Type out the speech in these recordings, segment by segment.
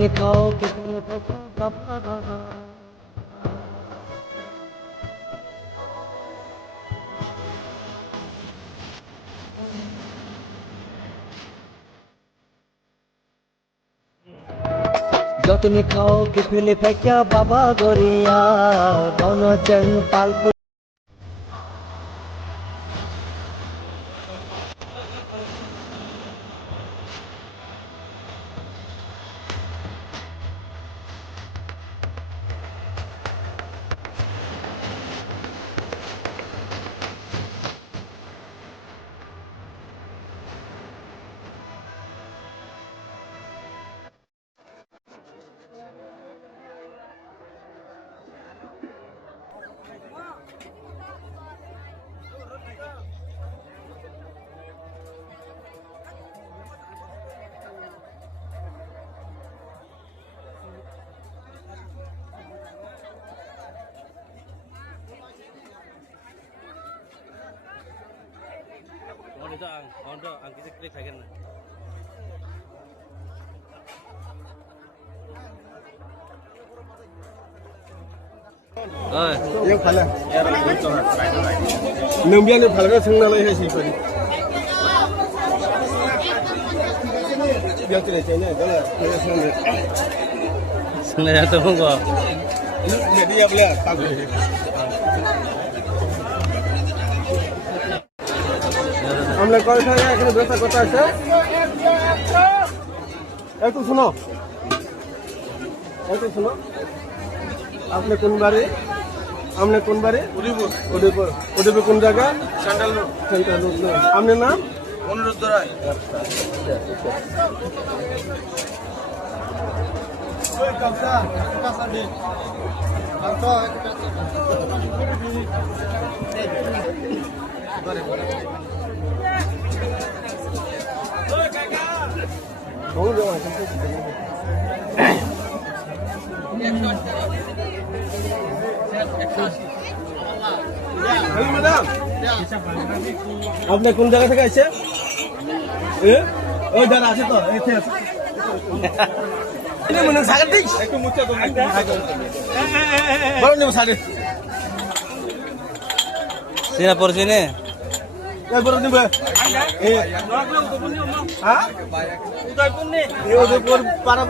যতদিন খাও কেবল বাবা যতদিন খাও কে ফেলে ফেঁকা বাবা গরিয়া বন চেন পাল itu ang kita klik lagi na. Yang pala. Nembian yang pala kan senang lagi sih padi. Biar tidak cina, kalau dia senang. Senang ya tu mungko. Jadi ya boleh tak. আমরা কয় টাকা এখানে ব্যবসা করতে আছে একটু শুনো আপনি কোন বাড়ি উদয়পুর কোন জায়গা সেন্ট্রাল রোড আপনার নাম অনুরুদ্ধ রায় আপনি কোন জায়গা থেকে আসছে ওই দাদা আছে তো Sina por sini. উদয়পুর পাড়া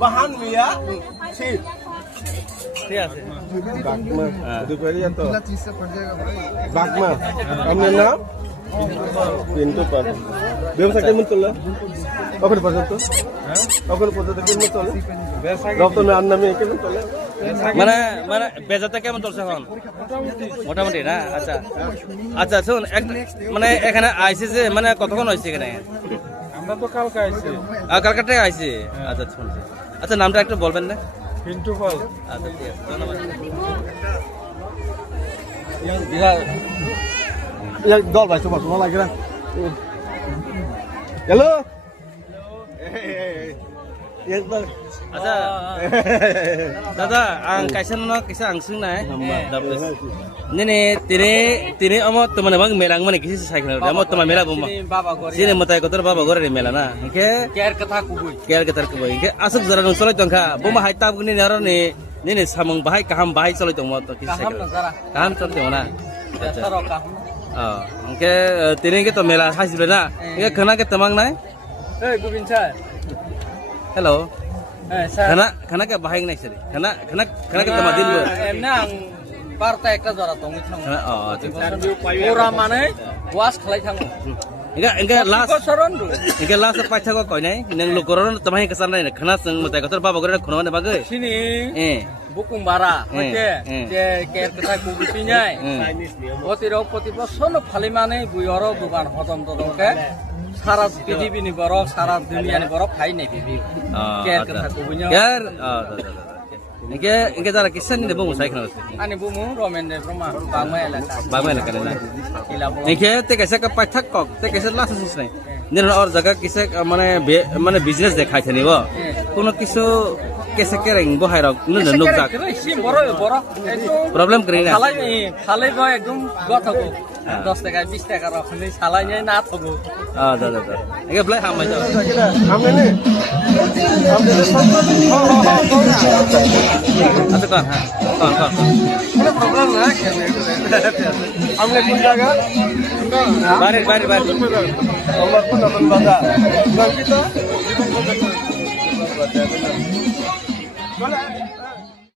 বাহান মিয়া ঠিক আছে বাগমা দুপুরিয়া তো বাগমা আপনার নাম পিন্টু পাল ব্যবসা কেমন চললো কখন পর্যন্ত কেমন চলে রপ্তানি আর নামে কেমন চলে মানে বেজাতে কেমন চলছে এখন মোটামুটি না আচ্ছা শুন মানে এখানে আইসি যে মানে কতক্ষণ হয়েছে এখানে আমরা তো কালকে আইছি কালকাটায় আইসি আচ্ছা শুনছি আচ্ছা নামটা একটু বলবেন না পিন্টু পাল আচ্ছা ঠিক আছে ধন্যবাদ দল ভাই তোমার তোমার লাগে না hello Ada. Dada, ang kaisa no kaisa ang sing nai. Nene tire amo teman bang melang mana kisi cycle. Amo teman melang bumma. Sini matai kotor baba gore ni mela na. Ke care কথা কবই kubui. Ke asuk zara nung soloi tongka. Bumma hai tab ni naro ni nene samang bahai kaham bahai soloi tongmo to kisi cycle. Kaham soloi tongmo na. তারও কাম Ke tire ke to mela hasil na. Ke khana ke temang nai. এই Govinda sir Hello. হ্যাঁ sir Khana ke bahai nai sari. Khana ke temadil lo. এমনি আং পারতা একটা জরা তঙ্গি থাং Oh. ওরা মানে ওয়াশ খালাই থাং Enggak last সরণ দু Ike last pacha ko koi nai nang lu koron tamai ke sana khana seng mutai kotor baba gore khono ne bagai সিনি eh বুকুম বারা হইতে যে কেয়ার কথা কবি পিনাই অতির প্রতি বছর ফালি মানে বুয়র দোকান হজম দকে সারা পৃথিবীনি বরফ সারা দুনিয়ানি বরফ খাই নাই বিবি কেয়ার কথা কবি Ker Ike jara kisan ni bung sai khana ani bumu romen de broma bangma elaka baba ne kana kila Ike te kaisa ka pacha kok te kaisa last sis nai nin और जगह किसे माने business देखाय थनि बो कोनो किसो केसे केरें बो हायरक नु नुक जाक সিম বড় বড় একদম प्रॉब्लम करी ना ফালাই ফালাই একদম গথা 10 টাকা 20 টাকা রকমই চালাই নাই না থাকবো দাদা একে বলে হামাই যাও আমনে নে আমনে আচ্ছা কন হ্যাঁ কন কোনো প্রবলেম না আমনে কোন জায়গা বাড়ি আমার কোন বাজার নাম কি তো